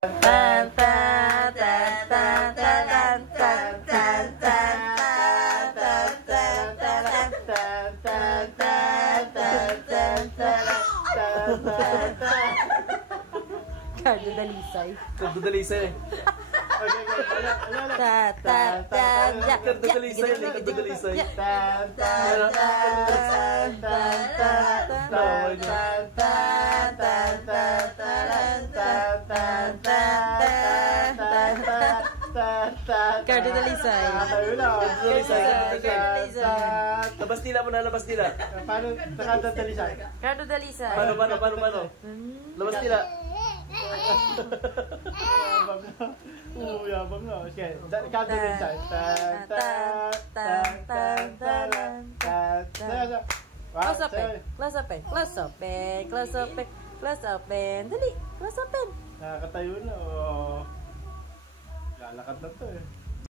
Tan tan tan tan tan tan tan tan Cardo Dalisay. Cardo Dalisay. Ta ta ta ya. Cardo Dalisay, Cardo Dalisay. Cardo Dalisay. Labas nila muna, labas nila. Paano Cardo Dalisay? Cardo Dalisay. Paano? Labas nila. Yabang na. Sige, Cardo Dalisay. Close open. Close open. Close open. Close open. Close open. Dali. Close open. Nakakatayo na. Oh. Lalakad na to eh.